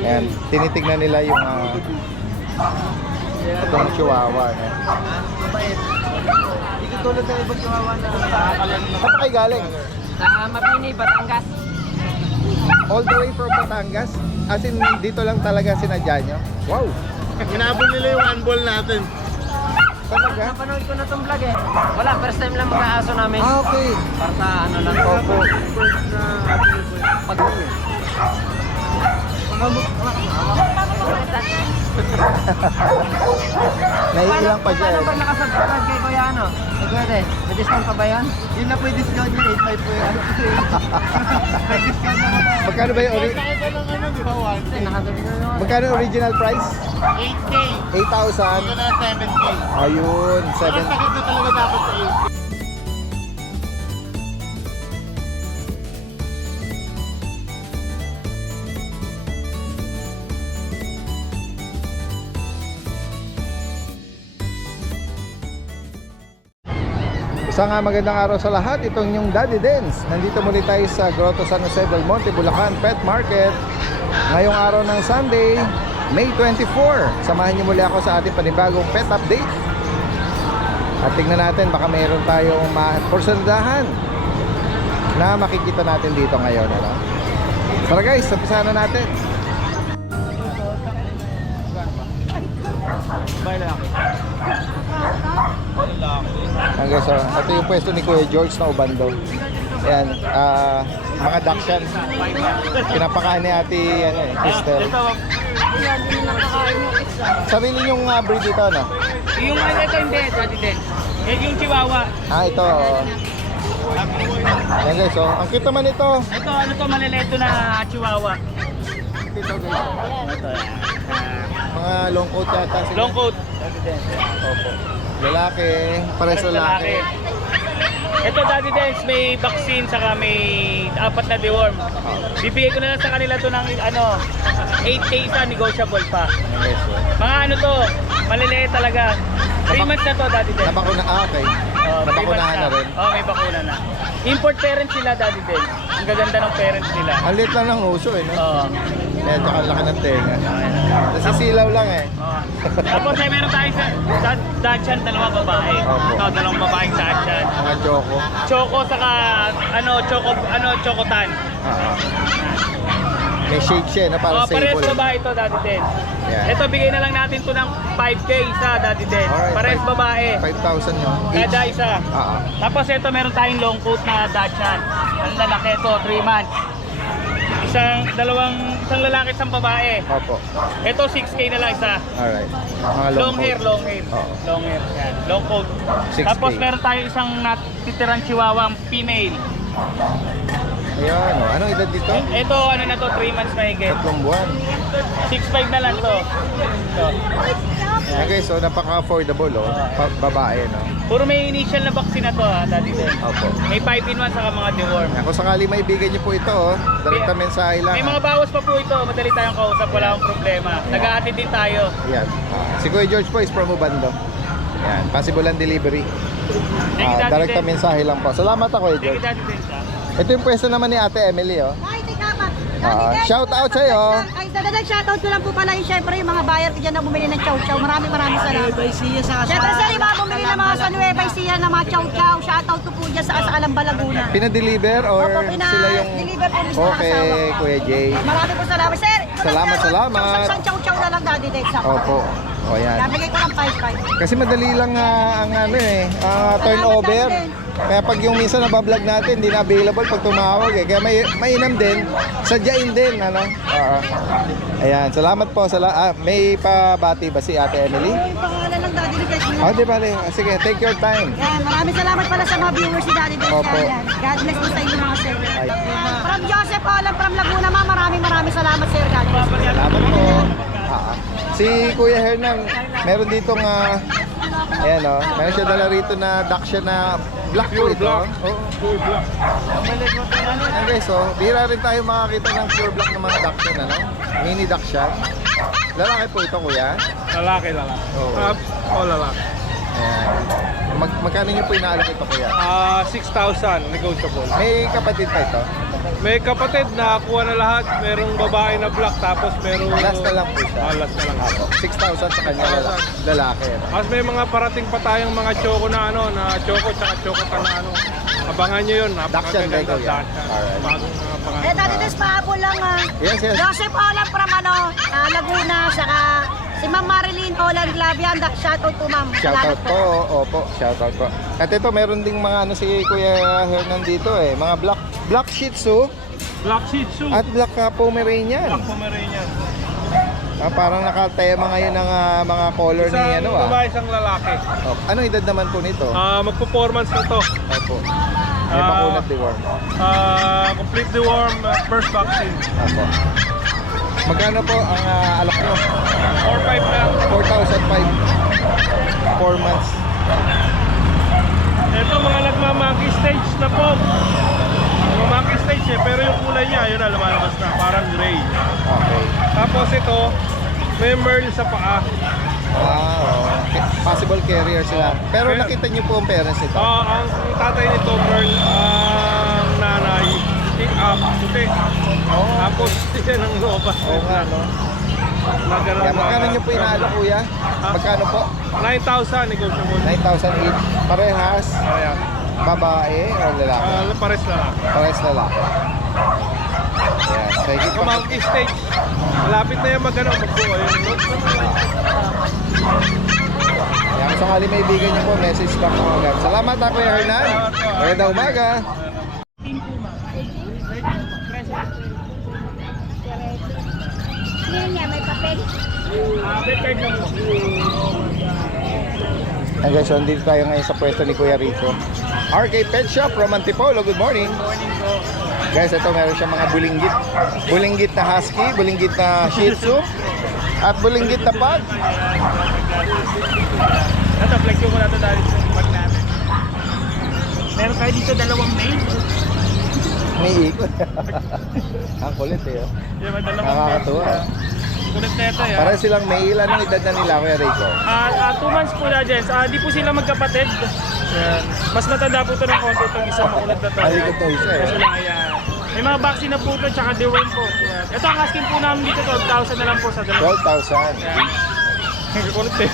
Ayan, tinitignan nila yung itong chihuahua. Mabait. Hindi ko tulad ng ibang chihuahua na nakakalan. Saan kayo galing? Sa Mabini, Batangas. All the way from Batangas? As in, dito lang talaga sinadya nyo? Wow! Hinabol nila yung unball natin. Talaga? Napanood ko na itong vlog eh. Wala, first time lang mag-aaso namin. Okay. Para sa ano lang. Opo. Pag... Naiilang pa siya. Paano pag nakasubscribe kay Kuya ano? Pwede. May discount pa ba yan? Yun na po yung discount yun, 8.5 po yan. May discount naman. Magkano ba yung Kahit ng ano, di ba? Kasi nakagabi na yun. magkano original price? 8K. 8,000. Ito na 7K. Ayun, Parang 7. sakit na talaga dapat sa 8K. Isang magandang araw sa lahat. Itong yung Daddy Dens. Nandito muli tayo sa Grotto San Jose del Monte, Bulacan Pet Market. Ngayong araw ng Sunday, May 24. Samahan niyo muli ako sa ating panibagong pet update. At tingnan natin, baka mayroon tayong porsyadahan na makikita natin dito ngayon. Ano? Tara guys, umpisahan na natin. Hanggang sa ito yung pwesto ni Kuya George na Ubando. Ayan, mga Dachshund. Pinapakain ni Ate Crystal. Sarili yung breed dito, no? Yung ito hindi, Daddy Den. Yung Chihuahua. Ito. Ayan guys, so ang cute naman ito. Ito, ano to, malilito na Chihuahua. Ito guys. Mga long coat yata sila. Long coat. Opo. Lalaki, pares lalaki. Ito Daddy Dens, may vaccine saka may 4 na deworm. Bibigay ko na lang sa kanila to ng ano, 8K isa, negotiable pa. Ayan guys, so. Mga ano to, maliliit talaga. 3 months na to Daddy Dens. Napakuna, okay. Napakunahan na rin. Oo, may bakuna na. Import parents sila Daddy Dens. Ang gaganda ng parents nila. Ang liit lang ng uso eh, no? Oo. Kaya tsaka ang laki ng tenga. Nasisilaw lang eh. Oo. Tapos meron tayo sa Dachshund, 2 babae. Opo. Ito, 2 babaeng Dachshund. Mga choco. Choco saka chocotan. May shake siya na parang Pares sable. babae ito, Daddy Den. Yeah. Ito, bigay na lang natin to ng 5K isa, Daddy Den. Alright, Pares babae. 5,000 yun. Kada isa. Oo. Tapos ito, meron tayong long coat na Dachshund. Ang lalaki ito, 3 months. Isang lalaki, isang babae. Opo. Ito, 6K na lang isa. Alright. Mga Long coat. hair, long hair. Oo. Long hair, yan. Long coat. 6K. Tapos meron tayong isang natitirang chihuahua female. Ayan, oh. Anong edad dito? Ito, ano na to, 3 months na higit. 3 buwan. 6'5 na lang to. Ito. Ayan guys, so napaka-affordable oh. Babae, no? Puro may initial na vaccine na to ha, Daddy Den. Opo. May 5-in-1 saka mga deworm. Ayan, kung sakali maibigan niyo po ito, oh. Direkta mensahe lang. May mga bawas pa po ito, madali tayong kausap, wala akong problema. Nag-aatid din tayo. Ayan. Si Kuya George po is from Ubando. Ayan, possible ang delivery. Thank you, Daddy Direkta Den. mensahe lang po. Salamat ako, Kuya Thank you, George. Daddy Den. Ito yung pwesto naman ni Ate Emily, oh. Ay, teka pa. Shout out sa'yo. Ay, dadadag shoutout ko lang po pala yung syempre yung mga buyer ko dyan na bumili ng chow chow. Maraming salamat. Syempre sir, yung mga bumili ng mga sa Nueva Ecija na mga chow chow. Shoutout ko po dyan sa Alamba, Laguna. Pinadeliver or Opo, sila yung... deliver po mismo ng Okay, asawa ko. Kuya Jay. Maraming po salamat, sir. Salamat. Isang chow chow na lang daddy Dex ako. Opo. O yan. Nabigay ko ng 5-5. Kasi madali lang ang ano turnover. Kaya pag yung minsan nabablog natin, hindi na available pag tumawag eh. Kaya mainam din, sadyain din, ano. Ayan, salamat po. May pabati ba si Ate Emily? Yung pangalan lang daddy Dex. Di bale. Sige, take your time. Yan, maraming salamat pala sa mga viewers ni Daddy Dex. Opo. Yan. God bless po sa inyo mga sir. Ay. From Joseph Alam, from Laguna ma, maraming salamat sir. God bless. Salamat po. Si Kuya Hernan, meron ditong ayan o, meron siya dala rito na Dachshund na black po ito. Pure black. Ayan guys, so bihira rin tayo makakita ng pure black na mga Dachshund, ano? Mini Dachshund. Lalaki po ito, kuya. Lalaki. Oo. Lalaki. Ayan. Magkano niyo po inaalok ito, kuya? 6,000 negotiable. May kapatid pa ito? May kapatid na kuha na lahat. Merong babae na black, tapos merong... Last na lang po siya. Last na lang. Apo. 6,000 sa kanya lalaki. Tapos may mga parating pa tayong mga choco na na choco tsaka choco na Abangan nyo yun. Dakshan kay Kuya. Alright. Bagong mga pangalan. Eh, Daddy Des, pahabol lang Yes, yes. Joseph Olan from Laguna, saka si Ma'am Marilyn Olan Glavian, shoutout po ma'am. Shoutout Salamat po. Opo, shoutout po. At ito, meron ding mga ano si Kuya Hernan dito eh. Mga black Shih Tzu Black Shih Tzu. at black Pomeranian. Black Pomeranian. Parang nakatayaman ngayon ng mga color ni Isang ano babae, isang lalaki. Oh, anong edad naman po nito? Magpo-performance na to. Opo. May bakunat deworm. Complete deworm, first vaccine. Opo. Magkano po ang alok nyo? 4-5 na lang. 4,500. 4 months. Ito mga nagmamaki stage na po. Nagmamaki stage pero yung kulay niya, yun na, lumalabas na. Parang gray. Okay. Tapos ito, may merl sa paa. Wow. Possible carrier sila. Pero nakita niyo po ang parents nito. Ang tatay nito, merl, ang nanay, puti. Tapos yan ang lobas. Oo nga, no? Kaya magkano niyo po inaalo, kuya? Magkano po? 9,000 negotiable. 9,000 each. Parehas. Ayan. Babae o lalaki? Pares na lang. Parehas lalaki. Ayan. Sige po. Monkey stage. Malapit na yan magbuo. Ayan. Kung sakali may ibigan niyo po, message lang po agad. Salamat ako, Kuya Hernan. Magandang umaga. niya, may papel. Bed lang po. Ayan guys, so dito tayo ngayon sa pwesto ni Kuya Rico. RK Pet Shop from Antipolo. Good morning. Morning po. Guys, ito meron siya mga bulinggit. Bulinggit na husky, bulinggit na shih tzu, at bulinggit na pug. Ito, flex yung muna ito dahil sa bag natin. Meron tayo dito dalawang mail. May ikot. Ang kulit eh. Oh. Yung may dalawang Nakakatuwa. Kulit na ito, Para silang male. Anong edad na nila, Kuya Rico? 2 months po na, Jens. Di po sila magkapatid. Yan. Mas matanda po ito ng konti itong isang makulat na ito. Malikot na isa eh. Kasi lang, ayan. May mga vaccine na po ito, tsaka deworm po. Yan. Ito ang asking po namin dito, 12,000 na lang po sa dalawa. 12,000. Yan. Kulit eh.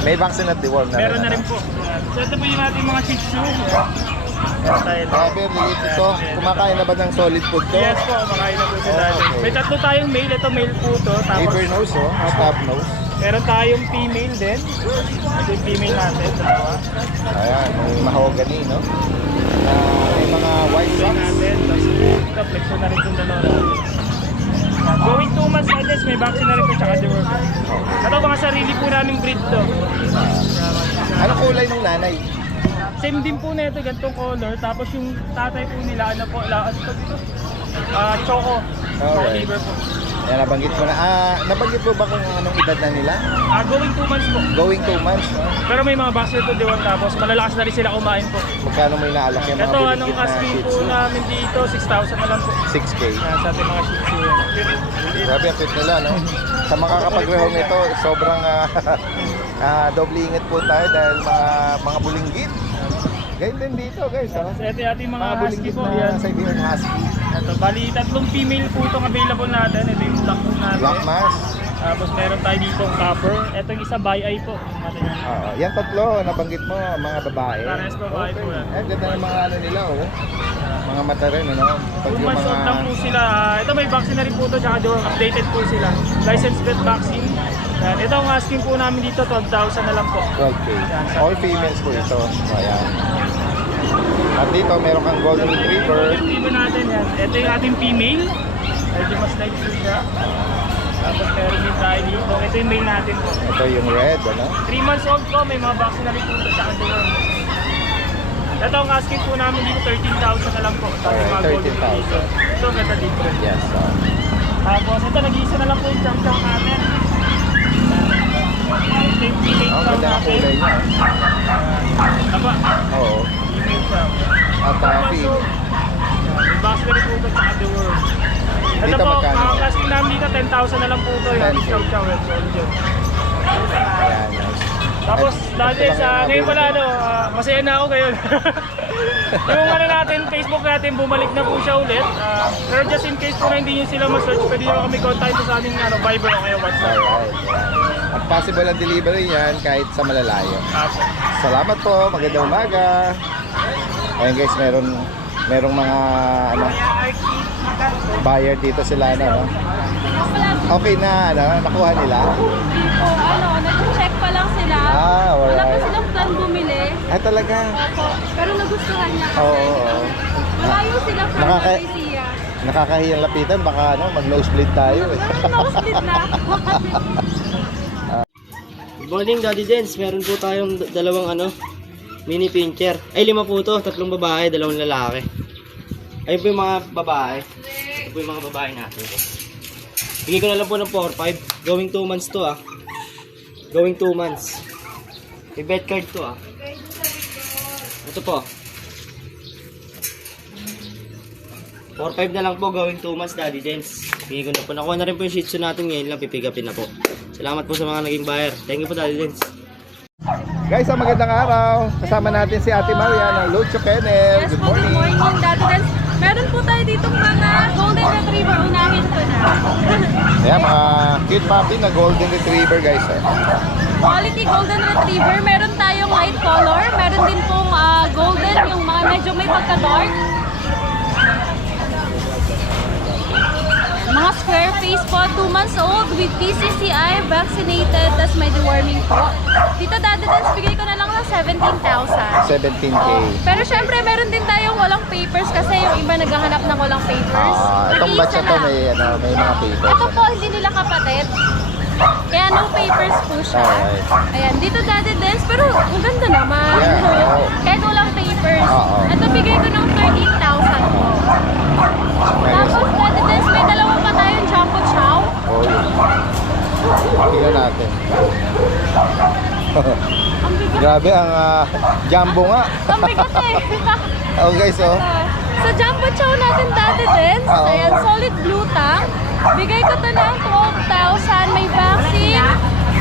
May vaccine at deworm na Meron na rin po. Yan. So ito po yung ating mga Shih Tzu. Meron tayo ito. Grabe, liit ito. Kumakain na ba ng solid food to? Yes po, makain na po si Daddy. Okay. May tatlo tayong male. Ito male po ito. Tapos Paper nose, oh. Stab nose. meron tayong female din. Ito yung female natin. Dalawa. Ayan, may mahogany, no? May mga white Flex socks. natin. Tapos ito, flex na rin itong dalawa. Going 2 months na this, may vaccine na rin po tsaka deworm. Ito mga sarili po naming breed to. Ano kulay ng nanay? Same din po na ito, ganitong color. Tapos yung tatay po nila, ano po, choco. Choco Alright. liver po. Ayan, nabanggit mo na. Nabanggit mo ba kung anong edad na nila? Going 2 months po. Going 2 months, no? Pero may mga vaccine to deworm tapos malalakas na rin sila kumain po. Magkano mo inaalok yung mga Ito, anong buligid na asking Shih po Tzu? namin dito, 6,000 na lang po. 6K. Yan, sa ating mga Shih Tzu yan. Grabe, ang cute nila, no? Sa makakapag-rehome nito, sobrang doble ingat po tayo dahil mga bulinggit. Ganyan din dito, guys, oh. So, ito yung ating mga husky bulinggit po. na Yan. Siberian Husky. Ito, bali, tatlong female po itong available natin. Ito yung black po natin. Black mass. Tapos meron tayo dito copper. Ito yung isa by eye po. Natin yan. Yan tatlo, nabanggit mo, mga babae. Parehas babae po yan. Eh, ganda ng mga ano nila, oh. Mga mata rin, ano? Pag 2 yung months old lang po sila. Ito may vaccine na rin po ito. Tsaka doon, updated po sila. Licensed vet vaccine. Yan. Ito ang asking po namin dito, 12,000 na lang po. 12K. All females po ito. Ayan. At dito, meron kang golden retriever. Golden retriever natin yan. Ito yung ating female. Medyo mas light po siya. Tapos meron din tayo dito. Ito yung male natin po. Ito yung red, ano? 3 months old po, may mga vaccine na rin po ito. Tsaka doon. Ito ang asking po namin dito, 13,000 na lang po. Tapos Alright, mga golden 13,000. retriever. Ito, ganda dito. Yes. Tapos ito, nag-iisa na lang po yung chow-chow natin. Ito yung female Ang chow ganda ng natin. kulay niya. Aba, Oo. female chow. At So, may vaccine na rin po ito, tsaka the world. Ito Dito po, magkano? ang asking namin dito, 10,000 na lang po ito. Yung 10K. chow-chow. Solid yun. Ayan. Tapos dati ngayon pala masaya na ako ngayon. Yung natin, Facebook natin, bumalik na po siya ulit. Pero just in case po na hindi nyo sila ma-search, pwede nyo kami contact sa aming Viber o kaya WhatsApp. Alright. At possible ang delivery yan kahit sa malalayo. Salamat po, magandang umaga. Ayun guys, merong mga buyer dito sila no. Okay na nakuha nila. Hindi po, nag-check pa lang sila. Alright. Wala pa silang plan bumili. Talaga. Opo, pero nagustuhan niya kasi. Oo. Malayo sila from Nakaka- Malaysia. Nakakahiyang lapitan, baka mag-nosebleed tayo eh. Nosebleed na. Good morning, Daddy Dens. Meron po tayong dalawang mini pincher. Ay, 5 po to. 3 babae, 2 lalaki. Ayun po yung mga babae. Ito po yung mga babae natin. Bigay ko na lang po ng 4-5. Going 2 months to Going 2 months. May bed card to Ito po. 4-5 na lang po, going 2 months, Daddy Dens. Bigay ko na po. Nakuha na rin po yung shih tzu natin ngayon lang. Pipigapin na po. Salamat po sa mga naging buyer. Thank you po, Daddy Dens. Guys, magandang araw. Kasama natin si Ate Maria ng Lucho Kennel. Yes Good po, good morning. morning, Daddy Dens. Meron po tayo ditong mga golden retriever. Unahin ko na. Ayan, mga cute puppy na golden retriever guys. Quality golden retriever. Meron tayong light color. Meron din pong golden, yung mga medyo may pagka-dark. Mga square face po, 2 months old with PCCI, vaccinated, tas may deworming po. Dito, Daddy Dens, bigay ko na lang ng 17,000. 17K. Pero syempre, meron din tayong walang papers kasi yung iba naghahanap ng walang papers. Itong batch na to may mga papers. Ito po, hindi nila kapatid. Kaya no papers po siya. Alright. Ayan, dito Daddy Dens, pero ang ganda naman. Yeah, oo. Kahit walang papers. Oo. Ito, bigay ko ng 13,000 po. Tapos, Daddy Dens, may dalawa pa tayong Jumbo Chow. Oh, yun. Tingnan natin. Ang bigat. Grabe ang jumbo nga. Ang bigat eh. Oh guys, oh. Sa Jumbo Chow natin, Daddy Dens, Oo. ayan, solid blue tank. Bigay ko to ng 12,000. May vaccine,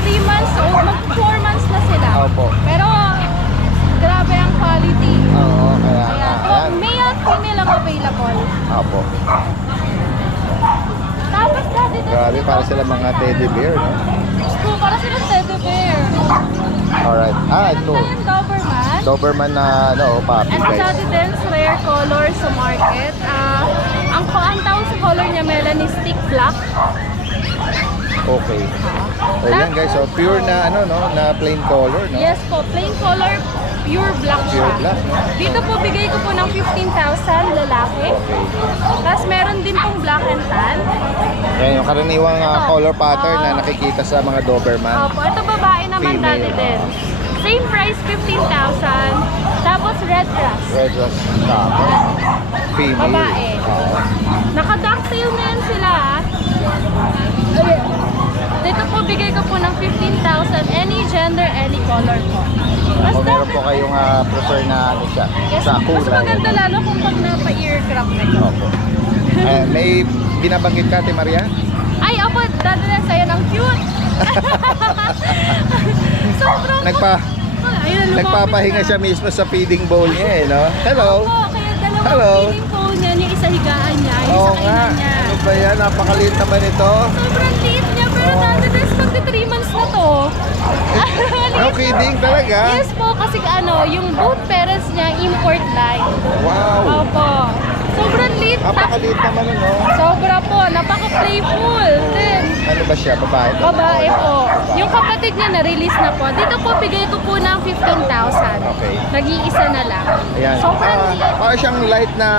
3 months old, mag-4 months na sila. Opo. Pero, grabe ang quality. Oo, kaya Ayan, ayan. male at female ang available. Opo. Tapos, Daddy Dens, Grabe, para sila mga teddy bear, no? gusto, para sila teddy bear. Alright. Ito. Ito yung Doberman. Doberman na, puppy Ito, guys. Daddy Dens, rare color sa market. Ang tawag sa color niya, melanistic black. Okay. O yan guys, so pure na na plain color, no? Yes po, plain color, pure black siya. Pure black, no? Dito po, bigay ko po ng 15,000 lalaki. Okay. Tapos meron din pong black and tan. Yan yung karaniwang Ito. color pattern na nakikita sa mga Doberman. Opo, ito babae naman, Female. Daddy Dens. Same price, 15,000. Tapos red grass. Red was tapos female. Babae. Oo. Naka-ducktail na yan sila. Ayan. Dito po, bigay ko po ng 15,000. Any gender, any color po. Mas O meron po kayong prefer na siya Yes, sa mas kulay. maganda lalo kung pag napa-earcraft na yun. Opo. May binabanggit ka, Ate Maria? Ay, opo, Daddy Dens, ayan ang cute. Sobrang ayun, lumapit Nagpapahinga na. siya mismo sa feeding bowl niya eh, no? Hello. Opo, kaya dalawang Hello. feeding phone niya, yung isa higaan niya, yung Oo isa nga. kainan niya. Ano ba yan? Napakaliit naman ito. Sobrang liit niya, pero Daddy Dens, magti 3 months na to. No kidding talaga. Yes po, kasi yung both parents niya import line. Wow. Opo. Sobrang liit. Napakaliit naman no? Sobra po, napaka-playful. Then, Ano ba siya? Babae? babae po. Yung kapatid niya na-release na po. Dito po, bigay ko po ng 15,000. Okay. Nag-iisa na lang. Ayan. Sobrang liit. Parang siyang light na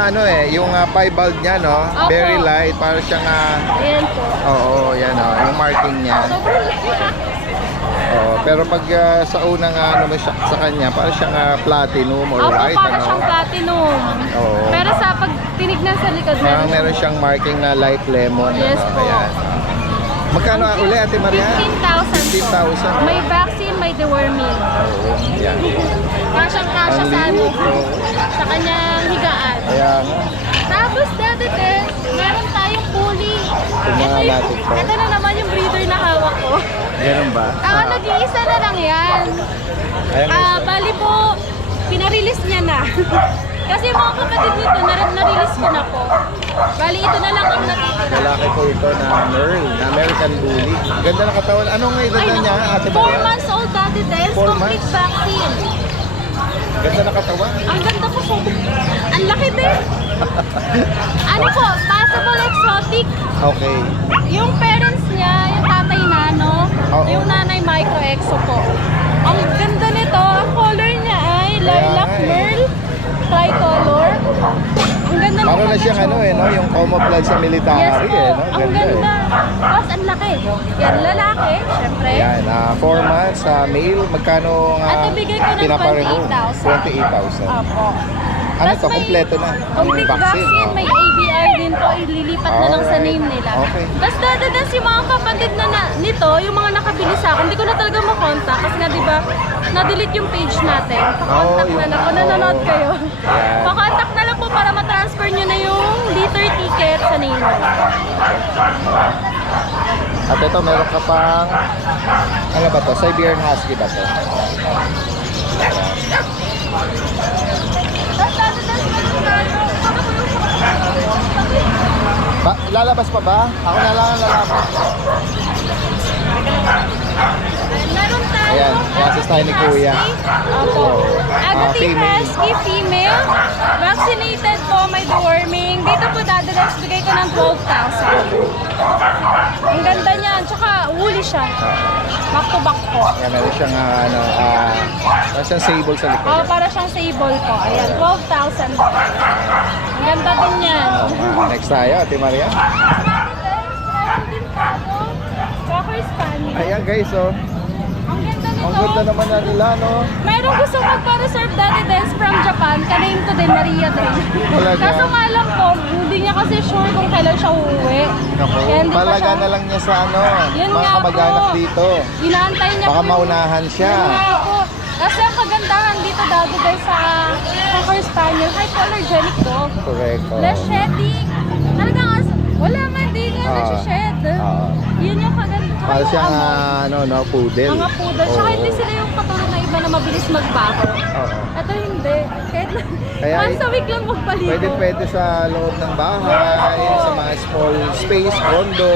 yung piebald niya, no? Opo. Very light. Parang siyang Ayan po. oo, yan yung marking niya. Sobrang liit. Oo, pero pag sa unang sa kanya, parang siyang platinum or Opo, white, para siyang platinum. Oo. Pero sa pag tinignan sa likod, Parang meron siyang marking na light lemon. Yes po. Ayan. Magkano uli, Ate Maria? 15,000 po. 15,000. May vaccine, may deworming. Oo, yan. Kasyang kasya Ang sa liit, oo. sa kanyang higaan. Ayan. Tapos, Daddy Dens, meron tayong bully. Tingnan natin po. Ito na naman yung breeder color na hawak ko. Ganun ba? Nag-iisa na lang yan. Ayan guys. Bali po, pinarelease niya na. Kasi yung mga kapatid nito, na-release ko na po. Bali, ito na lang ang natitira. Lalaki po ito na Merl, na American Bully. Ganda ng katawan. Anong edad na niya, Ate 4 Maria? months old dati din, 4 complete months? vaccine. Ganda ng katawan. Ang ganda ko po. Ang laki din. Ano po, possible exotic. Okay. Yung parents niya, yung tatay nano, Oo. yung nanay micro-exo po. Ang ganda nito, ang color niya ay lilac nga eh. merl, tricolor. Ang ganda ng Parang na siyang ano pagka-choco. no, yung camouflage sa military Yes po, no? ang ganda. Tapos ang laki. Yan, lalaki, syempre. Yan, 4 months, male, magkano nga At ibigay ko ng pinaparehong? 28,000. 28,000. Opo. Ano Tas to, may kompleto na? Ang Complete vaccine, may ABR din po, ililipat na lang sa Alright. name nila. Okay. Tapos dadadas yung mga kapatid nito, yung mga nakabili sa akin, hindi ko na talaga makontak kasi nga diba, na-delete yung page natin. Pakontak na lang, kung nanonood kayo. Yan. Pakontak na lang po para ma-transfer nyo na yung liter ticket sa name nila. At ito, meron ka pang, ano ba to? Siberian Husky ba to? Tapos dadadas Lalabas pa ba? Ako na lang ang lalabas. meron tayo. Ayan, process tayo ni Kuya. Opo. Agative female. Husky female. Vaccinated po, may deworming. Dito po dadalas, bigay ko ng 12,000. Ang ganda niyan. Tsaka woolly siya. Back to back po. Ayan, meron siyang, meron siyang sable sa likod. Para siyang sable po. Ayan, 12,000. Ang ganda din yan. Next tayo, Ate Maria. Meron din po ako. Cocker Spaniel. Ayan guys, oh. Ang ganda nito. Ang ganda naman na nila, no? Mayroong gusto magpa-reserve dati dance from Japan. Kaname to din, Maria din. Talaga? Kaso nga lang po, hindi niya kasi sure kung kailan siya uuwi. Naku, Kaya hindi pa palaga siya- na lang niya sa ano, Yun mga nga kamag-anak po. dito. Inaantay niya Baka po. maunahan siya. Yun nga po. Kasi ang kagandahan dito dati dahil sa Cocker Spaniel, hypoallergenic po. Correct. oh. Less shedding. Talagang wala nga, di nga nasi-shed. Yun yung kagandahan. Tsaka Para yung siyang amoy. poodle. Mga poodle. Tsaka Oo. hindi sila yung katulad na iba na mabilis magbaho. Oo. Ito hindi. Kahit Kaya once a week lang magpaligo. Pwede sa loob ng bahay, sa mga small space, condo.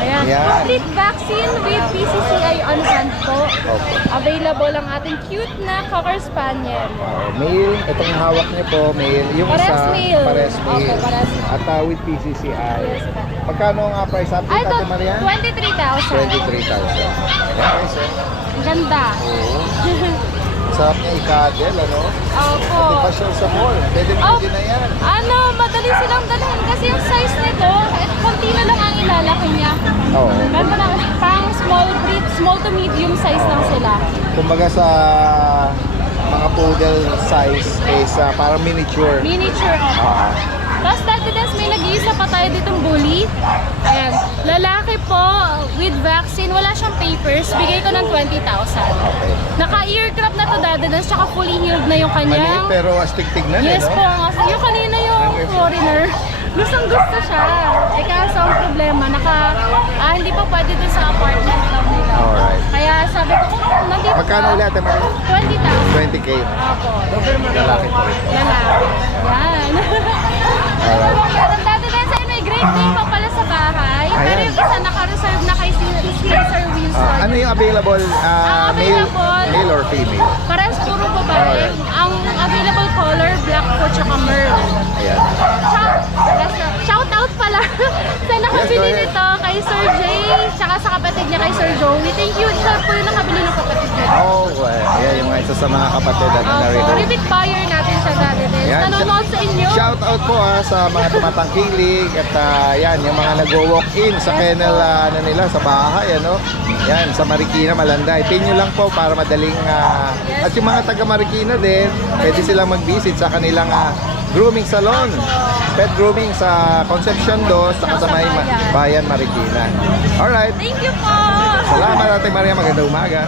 Ayan. Yan. Complete vaccine with PCCI on hand po. Opo. Available ang ating cute na Cocker Spaniel. Male, itong hawak niyo po, male. Yung Parehas isa, male. pares male. Opo, parehas male. At with PCCI. Yes, po. Pagkano nga price update, Ay, ito, Ate Maria? 23,000. 23,000. Ayan guys, eh. Ang ganda. Oo. Sarap niya i-cuddle, ano? Opo. Pati pa siya sa mall. Pwede na yan. Ano, madali silang dalhin kasi yung size nito, konti na lang ang ilalaki niya. Oo. Meron na pang small breed, small to medium size lang sila. Kumbaga sa mga poodle size is parang miniature. Miniature ako. Ah. Tapos dati may nag-iisa pa tayo ditong bully. Ayan. Lalaki po with vaccine. Wala siyang papers. Bigay ko ng 20,000. Okay. Naka-ear crop na to dati. Tsaka fully healed na yung Maliit kanyang... pero astig tignan, Yes eh, no? po. Yung kanina yung foreigner. Gustong gusto siya. Eh kaso ang problema, hindi pa pwede dun sa apartment lang nila. Alright. Kaya sabi ko, kung nandito Magkano ka, ulit, Ate Maria? 20,000. 20K. Apo. Lalaki po. Lalaki. Yan. Alright. Meron dati din sa may great name pa pala sa bahay. Pero Ayan. yung isa naka-reserve na kay Sir Winston. Ano yung available? Male, Available. male or female? Parehas puro babae. Alright. Ang available color, black po tsaka merl. Ayan. Shout out pala sa nakabili Yes, go ahead. nito kay Sir Jay tsaka sa kapatid niya kay Sir Joey. Thank you. Siya po yung nakabili ng kapatid niya. Oh, ayan yung mga isa sa mga kapatid na narito. Repeat buyer natin siya dati din. Yan. Nanonood sa inyo. Shout out po sa mga tumatangkilig at yan, yung mga nagwo-walk-in sa kennel nila sa bahay, ano? Yan, sa Marikina, Malanday. Pin nyo lang po para madaling at yung mga taga Marikina din, pwede silang mag-visit sa kanilang grooming salon. Pet grooming sa Concepcion 2 sa may Bayan Marikina. Alright. Thank you po. Salamat Ate Maria, magandang umaga.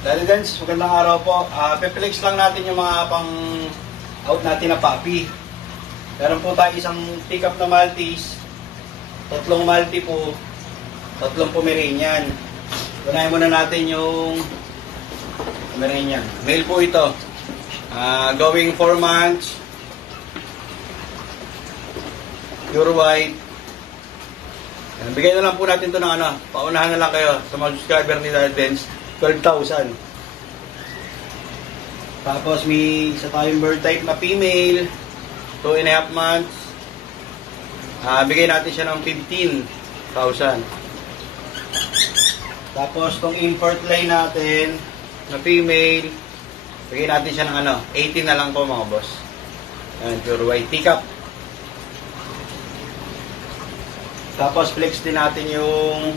Daddy Dance, magandang araw po. Peplex lang natin yung mga pang-out natin na puppy. Meron po tayo isang pick-up na Maltese, 3 Maltese po, Tatlong Pomeranian. Unahin muna natin yung Pomeranian. Male po ito. Going 4 months. Pure white. Bigay na lang po natin ito ng ano. Paunahan na lang kayo sa mga subscriber ni Daddy Dens. 12,000. Tapos may isa tayong bird type na female. 2.5 months. Bigay natin siya ng 15,000. Tapos tong import line natin na female, bigay natin siya ng ano, 18 na lang po mga boss. Ayan, pure white teacup. Tapos flex din natin yung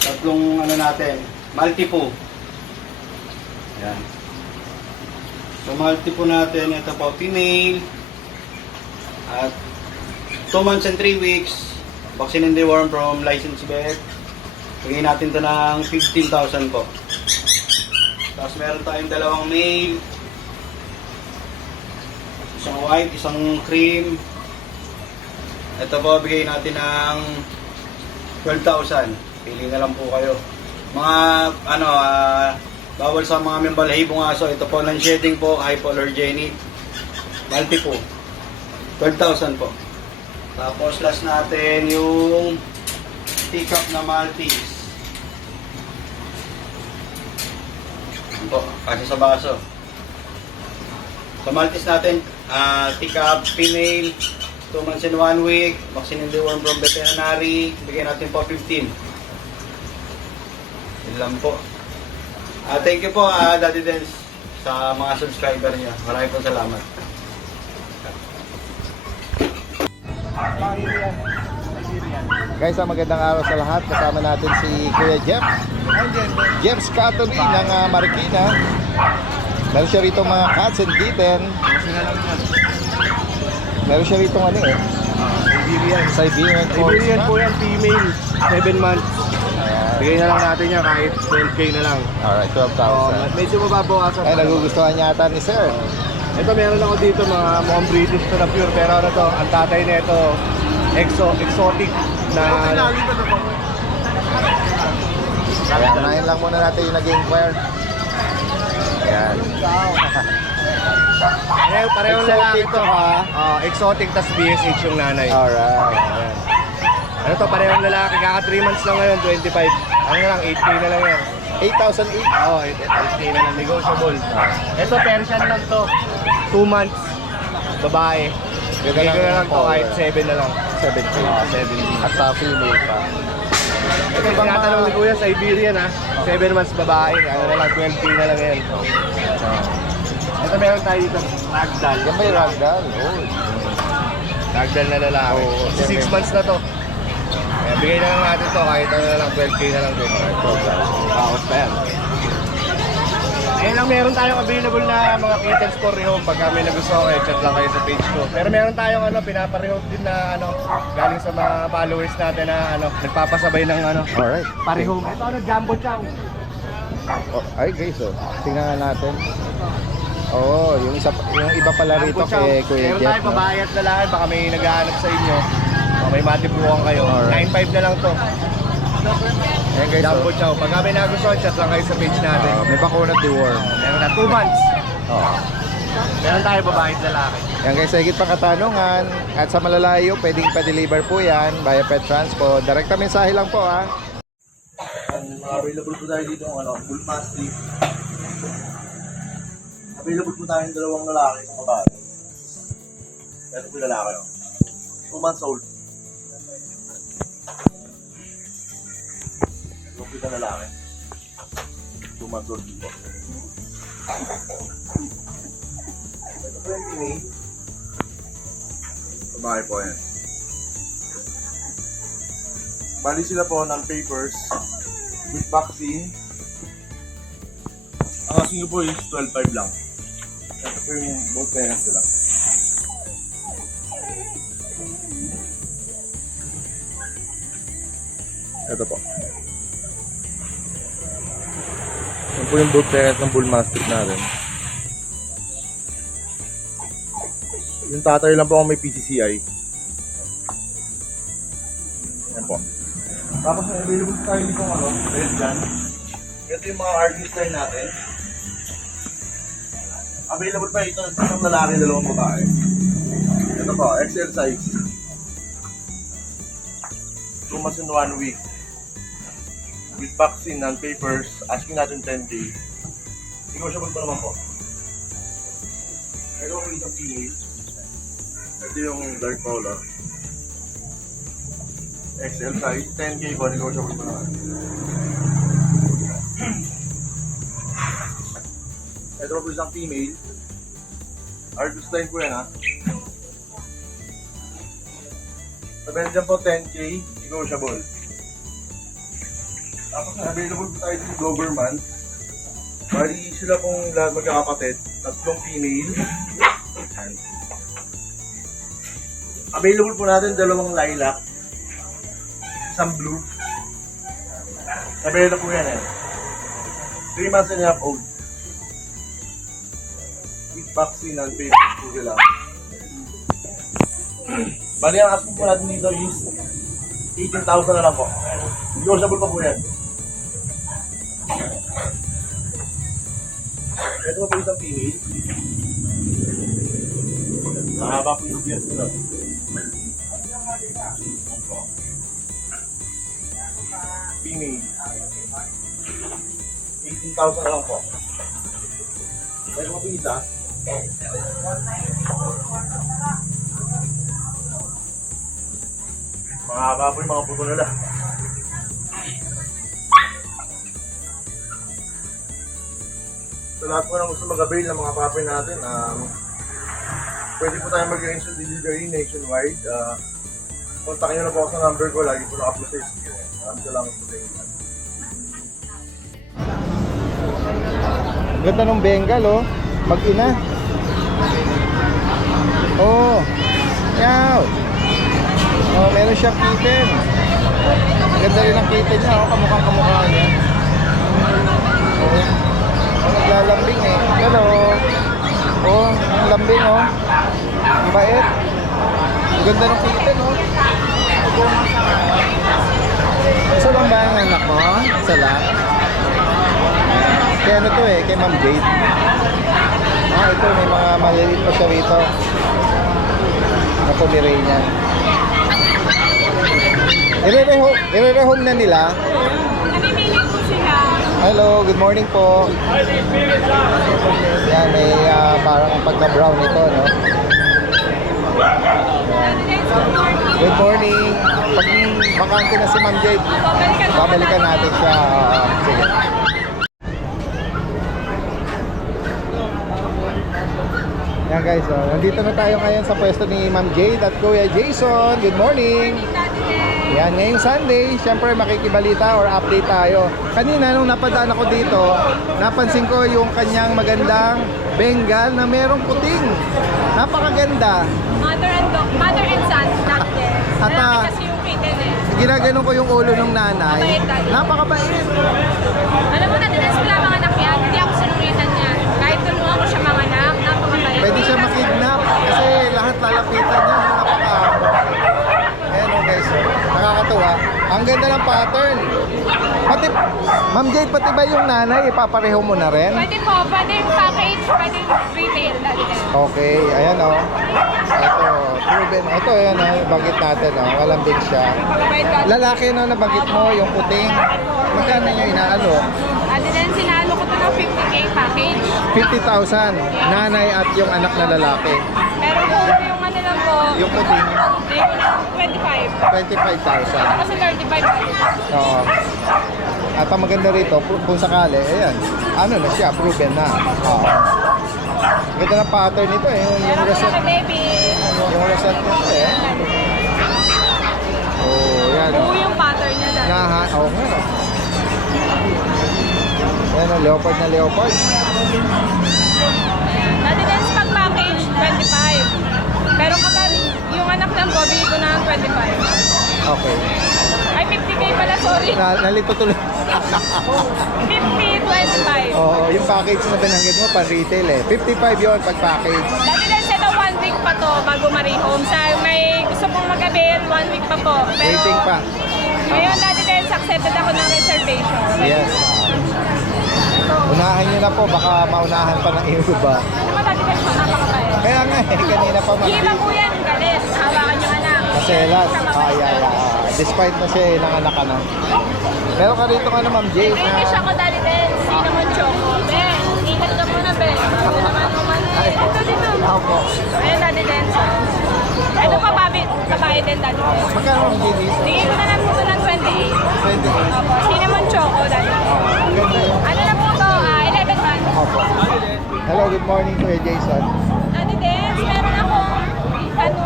tatlong ano natin, multi-po. Ayan. So multi-po natin, ito po female. At 2 months and 3 weeks, vaccine and deworm from licensed vet. Bigay natin to ng 15,000 po. Tapos meron tayong dalawang male. Isang white, isang cream. Ito po, bigay natin ng 12,000. Pili na lang po kayo. Mga, ano, bawal sa mga membalahibong aso. Ito po, non-shedding po, hypoallergenic. Multi po. 12,000 po. Tapos last natin yung teacup na Maltese. Ito po, kasi sa baso. Sa Maltese natin, teacup, female, 2 months and 1 week, vaccine and deworm from veterinary, bigyan natin po 15. Yun lang po. Thank you po, Daddy Dens, sa mga subscriber niya. Maraming po salamat. Guys, magandang araw sa lahat. Kasama natin si Kuya Jeff. Jeff Scattery ng Marikina. Meron siya rito mga cats and kitten. Meron siya rito ano eh. Siberian Fox Siberian na. po yan, female, 7 months. Bigay na lang natin yan kahit 12K na lang. Alright, 12,000. Medyo mababawasan. Ay, nagugustuhan yata ni Sir. Ito meron ako dito mukhang British to na pure, pero ano to, ang tatay nito exotic na Ayan, unahin lang muna natin yung nag-inquire. Ayan. parehong lalaki to ha. Exotic tas BSH yung nanay. Alright. Ayan. Ano to, parehong lalaki, kaka 3 months lang ngayon, 25. Ano na lang, 8K na lang yan. 8,000 each. 8K na lang, negotiable. Ito, Persian lang to. 2 months, babae. Bigay ko na lang to, kahit 7 na lang. 7K. 7. At female pa. Ito yung tinatanong ni Kuya, Siberian ha. 7 months babae, ano na lang, 12K na lang yan. Ito meron tayo dito, Ragdoll. Yan ba yung ragdoll? Oh. Ragdoll na lalaki. 6 months na to. Kaya bigay na lang natin to, kahit ano na lang, 12K na lang din. Bakos pa yan. Ayun lang, meron tayong available na mga kittens for rehome. Pagka may nagustuhan kayo, chat lang kayo sa page ko. Pero meron tayong pinaparehome din na galing sa mga followers natin na nagpapasabay ng Alright. parehome. Ito Jumbo Chow. Oh, ay guys, oh. Tingnan nga natin. Oo, yung iba pala rito Jumbo Chow. kay Kuya Meron Jeff. tayong babae at lalaki, baka may naghahanap sa inyo. Baka may matipuan kayo. Alright. 9.5 na lang to. Ayan guys, Jumbo oh. Chow. Pagka may nagustuhan, chat lang kayo sa page natin. May bakunat deworm. Meron na 2 months. Oh. Meron tayo babae at lalaki. Yan guys, sa higit pang katanungan at sa malalayo, pwedeng pa-deliver po yan via pet transport. Direkta mensahe lang po ha. Available po tayo dito ng bull mastiff. Available po tayo ng dalawang lalaki sa babae. Ito po lalaki. 2 months old. Ito po yung lalaki. 2 months old po. Ito po yung female. Babae po yan. Bali sila po ng papers with vaccine. Ang asking ko po is 12.5 lang. Ito po yung both parents nila. Ito po. Yan po yung both parents ng bull mastiff natin. Yung tatay lang po ang may PCCI. Yan po. Tapos available tayo dito ng red gun. Ito yung mga RD style natin. Available pa ito ng lalaki, dalawang babae. Ito po, XL size. 2 months and 1 week. With vaccine and papers, asking natin 10K. Negotiable pa naman po. Ito yung isang female. Ito yung dark color. XL size, 10K po, negotiable pa naman. Ito po isang female. Argus line po yan ha. Sabihin dyan po 10K, negotiable. Tapos available po tayo sa Doberman. Bali sila pong lahat magkakapatid. 3 female. Available po natin 2 lilac. Isang blue. Sabihin na po yan 3 months and a half old. With vaccine and papers po sila. Bali ang asking po natin dito is 18,000 na lang po. Negotiable pa po yan. Ito po isang female. Mahaba po yung ears nila. Female. 18,000 na lang po. Ito po isa. Mahaba po yung mga puto nila. Sa lahat po na gusto mag-avail ng mga paper natin, pwede po tayo mag-instant delivery nationwide. Kontakin nyo na po ako sa number ko, lagi po naka-upload sa screen. Salamat po sa inyo. Ganda ng Bengal, oh. Mag-ina. Oh. Yaw. Oh, meron siyang kitten. Ganda rin ang kitten niya, oh. Kamukhang-kamukha niya. Oh. Oh, naglalambing eh. Hello. Oh, ang lambing, oh. Ang bait. Ang ganda ng kitten, oh. Isa lang ba ang anak mo? Isa lang? Kaya ano to eh, kay Ma'am Jade. Ah, ito may mga maliliit pa siya rito. Na Pomeranian. Ire-rehome na nila. Namimili po sila. Hello, good morning po. Yan, may parang pagka-brown ito, no? Good morning. Pag bakante na si Ma'am Jade, babalikan natin siya. Sige. Yan guys, nandito na tayo ngayon sa pwesto ni Ma'am Jade at Kuya Jason. Good morning! Yan, ngayong Sunday, syempre makikibalita or update tayo. Kanina nung napadaan ako dito, napansin ko yung kanyang magandang Bengal na merong puting. Napakaganda. Mother and son, not there. At, Kasi yung kitten eh. Ginaganon ko yung ulo ng nanay. Napakabait. Alam mo, nadalas ko lang mga anak yan. Hindi ako sinulitan niya. Kahit tulungan ko siya mga anak, napakabait. Pwede siya makidnap kasi lahat lalapitan niya. Napakaamo. Ayan o guys, nakakatuwa. Ang ganda ng pattern. Pati, Ma'am Jade, pati ba yung nanay, ipapareho mo na rin? Pwede po, pwede yung package, pwede yung retail. Okay, ayan o. Ito, proven. Ito, ayan o, bagit natin o. Malambing siya. Napakabait ka. Lalaki no, nabagit mo, yung puting. Magkano yung inaano? Then sinalo ko to ng 50K package. 50,000. Nanay at yung anak na lalaki. Pero kung yung ano lang po, Yung puting, 25. 25,000. Kasi 35. Oo. At ang maganda rito, kung sakali, ayan, ano na siya, proven na. Oo. Ganda ng pattern nito eh, yung Meron ko reset, na baby. yung reset nito eh. Oh, yan Buo oh. yung pattern niya dahil. Oo nga. Ayan o, leopard na leopard. Dati din sa pag-package, 25. Pero kapag yung anak lang po, bili ko na ng 25. Okay. Ay, 50K pala, sorry. Nalito tuloy. 50, 25. Oo, yung package na binanggit mo, pan retail eh. 55 yon pag package. Dati din sa 1 week pa to bago ma-rehome. Sa may gusto pong mag-avail, 1 week pa po. Pero, Waiting pa. Ngayon, dati din accepted ako ng reservation. Yes. Unahan nyo na po, baka maunahan pa ng iba. Ano ba dati kayo? Napakabait. Kaya nga kanina pa Iba po yan, galit. Hawakan yung anak. Maselan. Despite na siya nanganak ka na. Meron ka rito ka na, Ma'am Jade. British ako dali din. Cinnamon choco. Ben, ingat ka muna, Ben. Ako naman naman eh. Ito din o. Ako po. Ayun, dali din. Ito pa, babae din dali din. Magkano, Ma'am Jade? Bigay ko na lang po ito ng 28. 28. Opo, cinnamon choco dali din. Ganda yun. Ano na po ito? 11 months. Opo. Hello, good morning, Kuya Jason. Dali din. Meron akong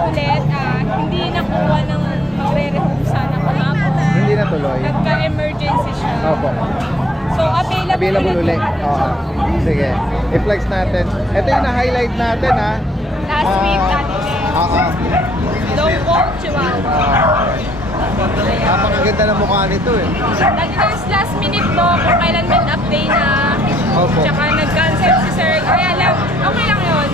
ulit. Hindi nakuha ng magre-rehook sana kahapon. Hindi na tuloy. Nagka-emergency siya. Opo. So, Available ulit. Oo. Sige. I-flex natin. Ito yung na-highlight natin, ha? Last week, dati din. Oo. Long coat chihuahua. Napakaganda ng mukha nito, eh. Dati there's last minute to kung kailan may update na. Opo. Tsaka nag-cancel si sir. Kaya lang, okay lang yun.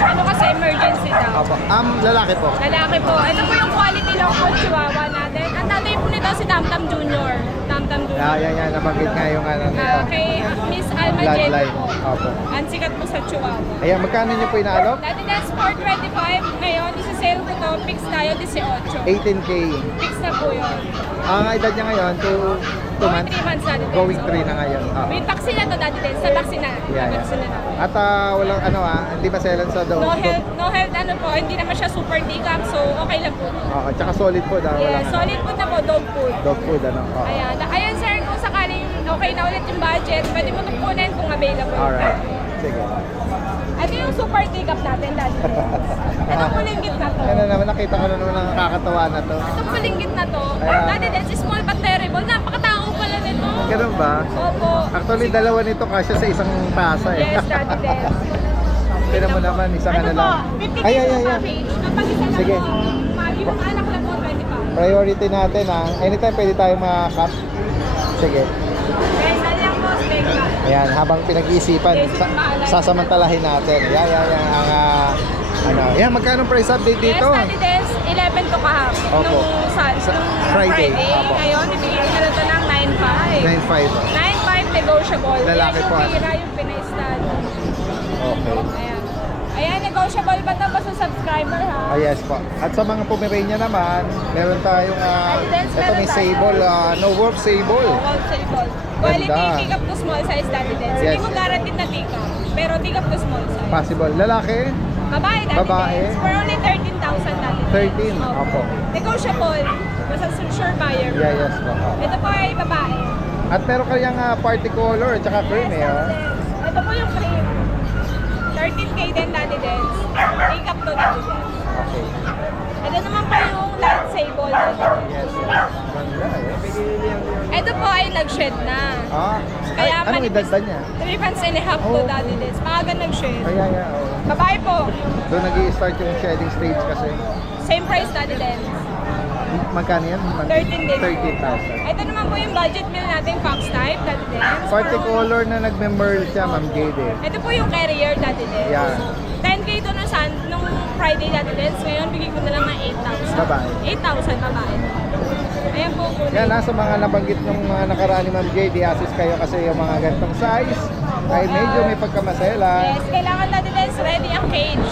Ano kasi emergency daw. Opo. Lalaki po. Lalaki po. Ito po yung quality long coat chihuahua natin. Ang tatay po nito si Tamtam Jr. Tamtam Jr. Yan. Nabanggit nga yung ano nito. Kay Miss Alma Jen Bloodline. po. Opo. Ang sikat po sa chihuahua. Ayan, magkano niyo po inaalok? Dati that's 425. Ngayon, isa-sale ko to. Fix tayo, 18. 18K. Fix na po yun. Ang edad niya ngayon, 2 Going months. 3 months na din. Going 3 na ngayon. With vaccine na to dati din. Sa vaccine na. Yeah. Vaccine na. At walang hindi maselan sa dog. No health ano po. Hindi naman siya super decaf. So, okay lang po. Okay, tsaka solid food. Yeah, Walang solid food na po. Dog food. dog food, ano? Oo. Ayan sir, kung sakaling okay na ulit yung budget, pwede mo ito kunin kung available. Alright. Sige. Ito yung super decaf natin dati. Ito pulinggit na to. Ano naman, nakita ko na naman ang nakakatawa na to. Ito pulinggit na to. Ayan. Dati din, small but terrible. Napakatao pala nito. Ganun ba? Opo. Actually, dalawa nito kasya sa isang tasa eh. Yes, dati din. Tignan mo naman, isang ano Ano po? lang. 50 Ay. package. Kapag isa lang Sige. po, yung anak lang po, 25. Priority natin, ha. Anytime pwede tayo maka-cut. Sige. Benta lang po, benta. Ayan, habang pinag-iisipan, sasamantalahin natin. Yan, magkano price update dito? Yes, dati des, 11 to kahapon. Opo. Nung Friday. Opo. Ngayon, ibigay ko na ito ng 9.5. 9.5. 9.5 negotiable. Lalaki Ayan po, yung ah. pira, yung pina-stand. Okay. Ayan. Ayan, negotiable ba ito ba sa subscriber ha? Ah, yes po. At sa mga Pomeranian naman, meron tayong Advance ito may meron tayo. sable, no work sable. All sable. Quality, Ganda. pick up to small size dati din. Yes. Hindi mo guaranteed na pick up. Pero pick up to small size. Possible. Lalaki, Babae dati Babae. din. For only 13,000 dati din. 13. Opo. Negotiable. Basta sure buyer. Yeah, yes po. Ito po ay babae. At meron kayang party color at saka cream eh. Oh. Ito po yung cream. 13K din dati din. Pick up to dati din. Okay. Ito naman po yung light sable dati din. Yes. Ganda eh. Ito po ay nag-shed na. Ay, anong edad ba niya? 3 months and a half to Oh. dati din. Maaga nag-shed. Kaya oh. Babae po. Doon nag-i-start yung shedding stage kasi. Same price dati din. Magkano yan? 13 din. 13,000. Ito naman po yung budget meal natin, Fox type dati din. Party color na nag-merl siya, Ma'am Jade eh. Ito po yung carrier dati din. Yan. 10K to nung Friday dati din. Ngayon, bigay ko na lang ng 8,000. Babae. 8,000 babae. Ayan po po. Yan, nasa mga nabanggit yung mga nakaraan ni Ma'am Jade, i-assist kayo kasi yung mga ganitong size ay medyo may pagkamasela. Yes, kailangan natin din ready ang cage.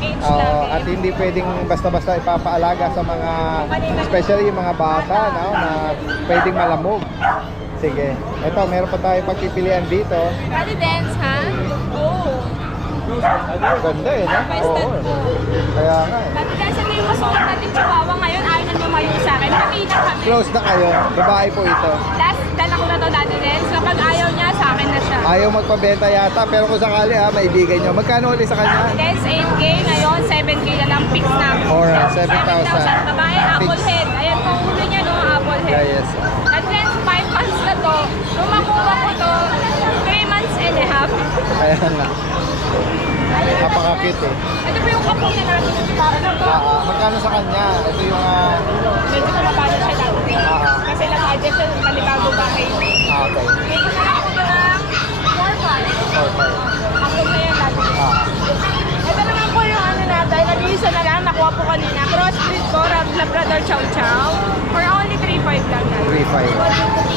Cage Oo, lang. at hindi pwedeng basta-basta ipapaalaga sa mga, especially yung mga bata na pwedeng malamog. Sige, eto meron pa tayo pagpipilian dito. Ready dance, ha? Oo. Ganda eh, no? May stand po. Kaya nga eh. Dati dance, ito yung masuot natin chihuahua ngayon. Ayaw na lumayo sa akin. Pamina kami. Close na kayo, babae po ito. Last, dala ko na to dati din. So pag ayaw niya, sa akin na siya. Ayaw magpabenta yata, pero kung sakali maibigan nyo. Magkano ulit sa kanya? Dance 8K, ngayon 7K na lang fix na. Alright, 7,000. Babae, apple Fix. head. Ayan po, ulo niya no, apple head. Yeah, yes. At then, 5 months na to. Nung makuha ko to, 3 months and a half. Kaya nga. Napaka-cute eh. Ito po yung kapong niya natin. Ano po? Magkano sa kanya? Ito yung Medyo tumabalo siya dati. Ah. Kasi nag-adjust siya ng Malibago Bahay. okay. Medyo na lang po ng 4-5. Ako na yan dati. Ito naman po yung ano natin. Nag-iisa na lang. Nakuha po kanina. Crossbreed ko, Labrador Chow Chow. For only 3.5 lang natin. 3.5.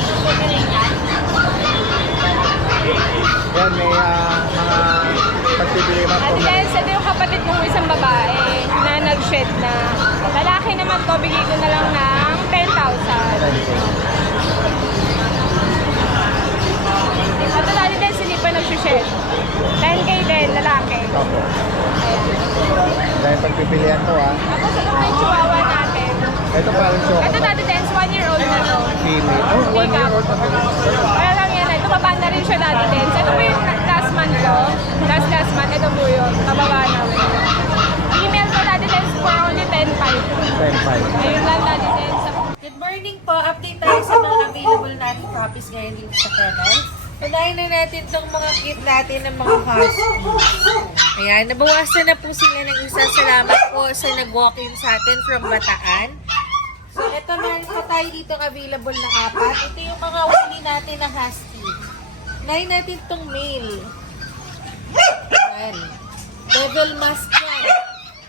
lalaki naman to, bigay ko na lang ng 10,000. Ito dati din, hindi pa nag-shed. 10K din, lalaki. Opo. Ayan. Dahil pagpipilian to ha. Tapos ito po yung chihuahua natin. Ito parang show. Ito dati din, 1-year-old na to. Female. Oh, 1 year old na to. Kaya lang yan, ito baba na rin siya dati din. So ito po yung last month ko. Last month, ito po yun. Kababa na. Female ko dati din for only 10,500. 10.5. Ayun lang dati din. Good morning po. Update tayo sa mga available natin copies ngayon dito sa channel. Unahin na natin itong mga cute natin ng mga huskies. Ayan, nabawasan na po sila ng isa. Salamat po sa nag-walk-in sa atin from Bataan. So, ito meron pa tayo dito available na 4. Ito yung mga uli natin na husky. Unahin natin itong male. Ayan. Devil mask yan.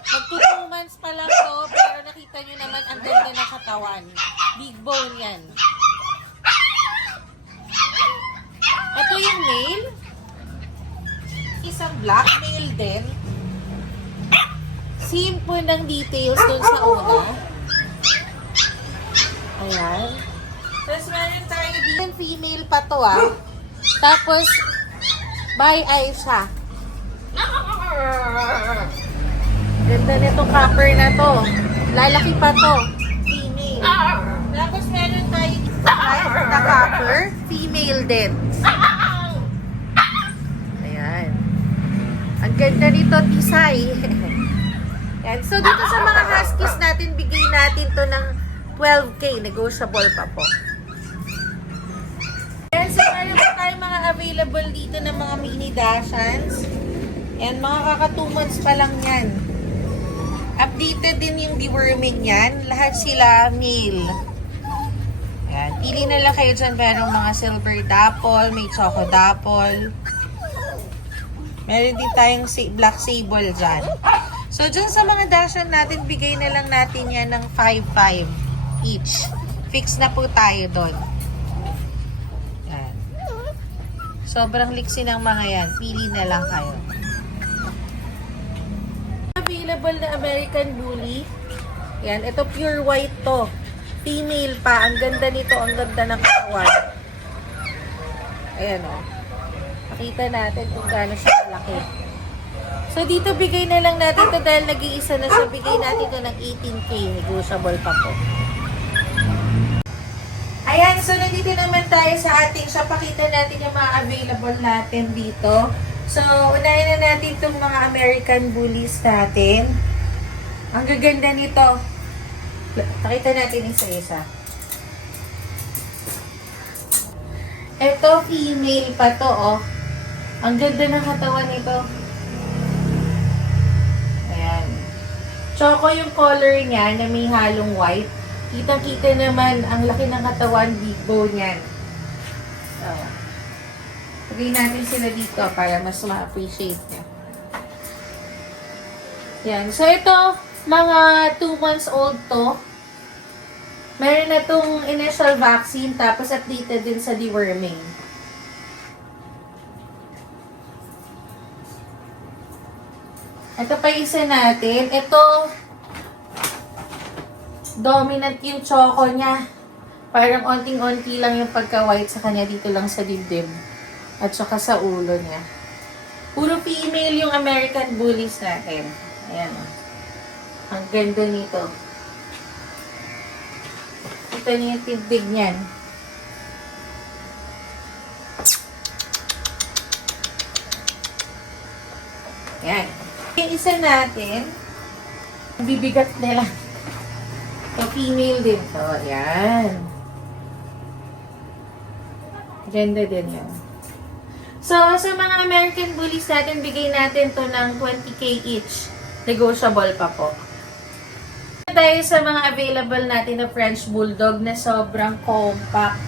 Magto 2 months pa lang to, pero nakita nyo naman ang ganda ng katawan. Big bone yan. Ito yung male. Isang black male din. Same po ng details dun sa una. Ayan. Tapos meron tayo din female pa to Tapos, by eye siya. Ganda nitong copper na to. Lalaki pa to. Female. Tapos meron tayo na copper. Female din. Ayan. Ang ganda nito, Tisay. Yan. So, dito sa mga huskies natin, bigay natin to ng 12K. Negotiable pa po. Ayan. So, meron pa tayo mga available dito ng mga mini Dachshunds. Yan. Mga kaka 2 months pa lang yan. Updated din yung deworming yan. Lahat sila male. Ayan. Pili na lang kayo dyan. Merong mga silver dapple, may choco dapple. Meron din tayong black sable dyan. So, dyan sa mga Dachshund natin, bigay na lang natin yan ng 5-5 each. Fix na po tayo doon. Ayan. Sobrang liksi ng mga yan. Pili na lang kayo. Available na American Bully. Yan, ito pure white to. Female pa. Ang ganda nito. Ang ganda ng katawan. Ayan o. Pakita natin kung gaano siya kalaki. So, dito bigay na lang natin to dahil nag-iisa na siya. Bigay natin to ng 18K. Negotiable pa po. Ayan, so nandito naman tayo sa ating shop. Pakita natin yung mga available natin dito. So, unahin na natin itong mga American Bullies natin. Ang gaganda nito. Pakita natin isa-isa. Ito, female pa to, Ang ganda ng katawan nito. Ayan. Choco yung color niya na may halong white. Kitang-kita naman ang laki ng katawan, big bone yan. So, lagay natin sila dito para mas ma-appreciate nyo. Yan. So, ito, mga 2 months old to. Meron na itong initial vaccine, tapos updated din sa deworming. Ito pa isa natin. Ito, dominant yung choco niya. Parang onting-onti lang yung pagka-white sa kanya dito lang sa dibdib. At saka sa ulo niya. Puro female yung American Bullies natin. Ayan. Ang ganda nito. Ito niya yung tindig niyan. Ayan. Yung isa natin, bibigat nila. So, female din to. Ayan. Ganda din yan. So, sa mga American Bullies natin, bigay natin to ng 20K each. Negotiable pa po. Tayo sa mga available natin na French Bulldog na sobrang compact.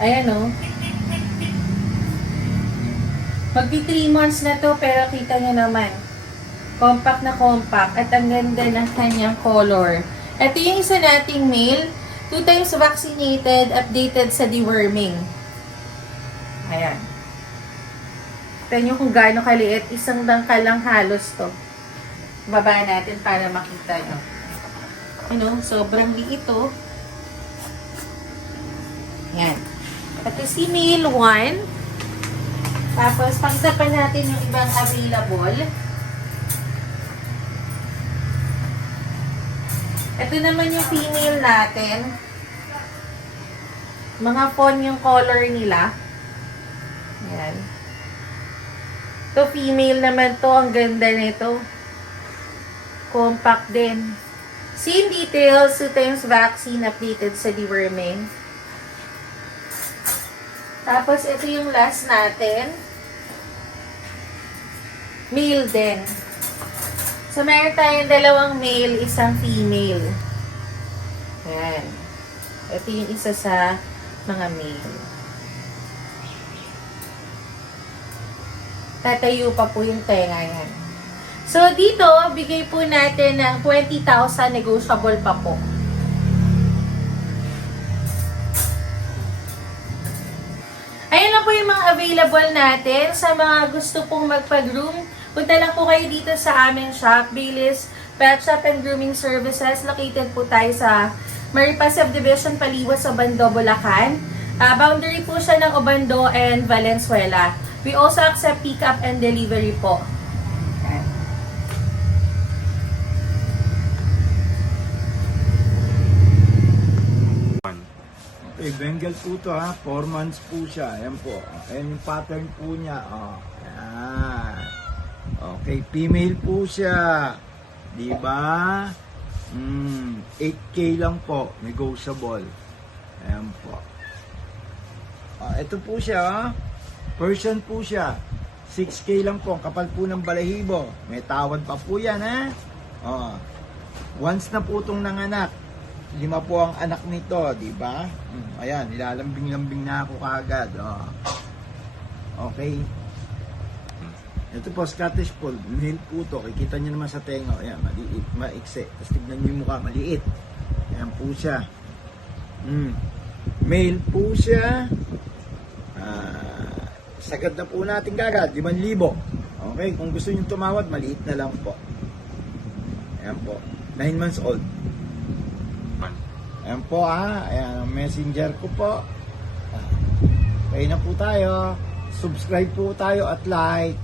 Ayan o. Magbi 3 months na to, pero kita nyo naman. Compact na compact. At ang ganda ng kanyang color. Ito yung isa nating male. 2 times vaccinated, updated sa deworming. Ayan. Tignan nyo kung gaano kaliit. Isang dangkal lang halos to. Baba natin para makita nyo. sobrang liit ito. Yan. Ito si male 1. Tapos, pakita pa natin yung ibang available. Ito naman yung female natin. Mga fawn yung color nila. Yan. Ito female naman to. Ang ganda nito. Compact din. Same details, 2 times vaccine updated sa deworming. Tapos, ito yung last natin. Male din. So, meron tayong 2 male, 1 female. Ayan. Ito yung isa sa mga male. Tatayo pa po yung tenga yan. So, dito, bigay po natin ng 20,000 negotiable pa po. Ayan lang po yung mga available natin. Sa mga gusto pong magpa-groom, punta lang po kayo dito sa aming shop, Baylis Pet Shop and Grooming Services. Located po tayo sa Maripa Subdivision, Paliwa sa Obando, Bulacan. Boundary po siya ng Obando and Valenzuela. We also accept pick-up and delivery po. Okay, Bengal po to ha. 4 months po siya. Ayan po. Ayan yung pattern po niya. Oh, ayan. Okay, female po siya. Diba? 8K lang po. Negotiable. Ayan po. Ito po siya. Persian po siya. 6K lang po. Kapal po ng balahibo. May tawad pa po yan ha. Once na po itong nanganak. 5 po ang anak nito, di ba? Ayan, nilalambing-lambing na ako kaagad. Okay. Ito po, Scottish Fold. Male po to. Kikita nyo naman sa tenga. Ayan, maliit, maikse. Tapos tignan nyo yung mukha, maliit. Ayan po siya. Male po siya. Sagad na po natin kagad, 5,000. Okay, kung gusto nyo tumawad, maliit na lang po. Ayan po. 9 months old. Ayan po ayan ang messenger ko po. Okay na po tayo. Subscribe po tayo at like.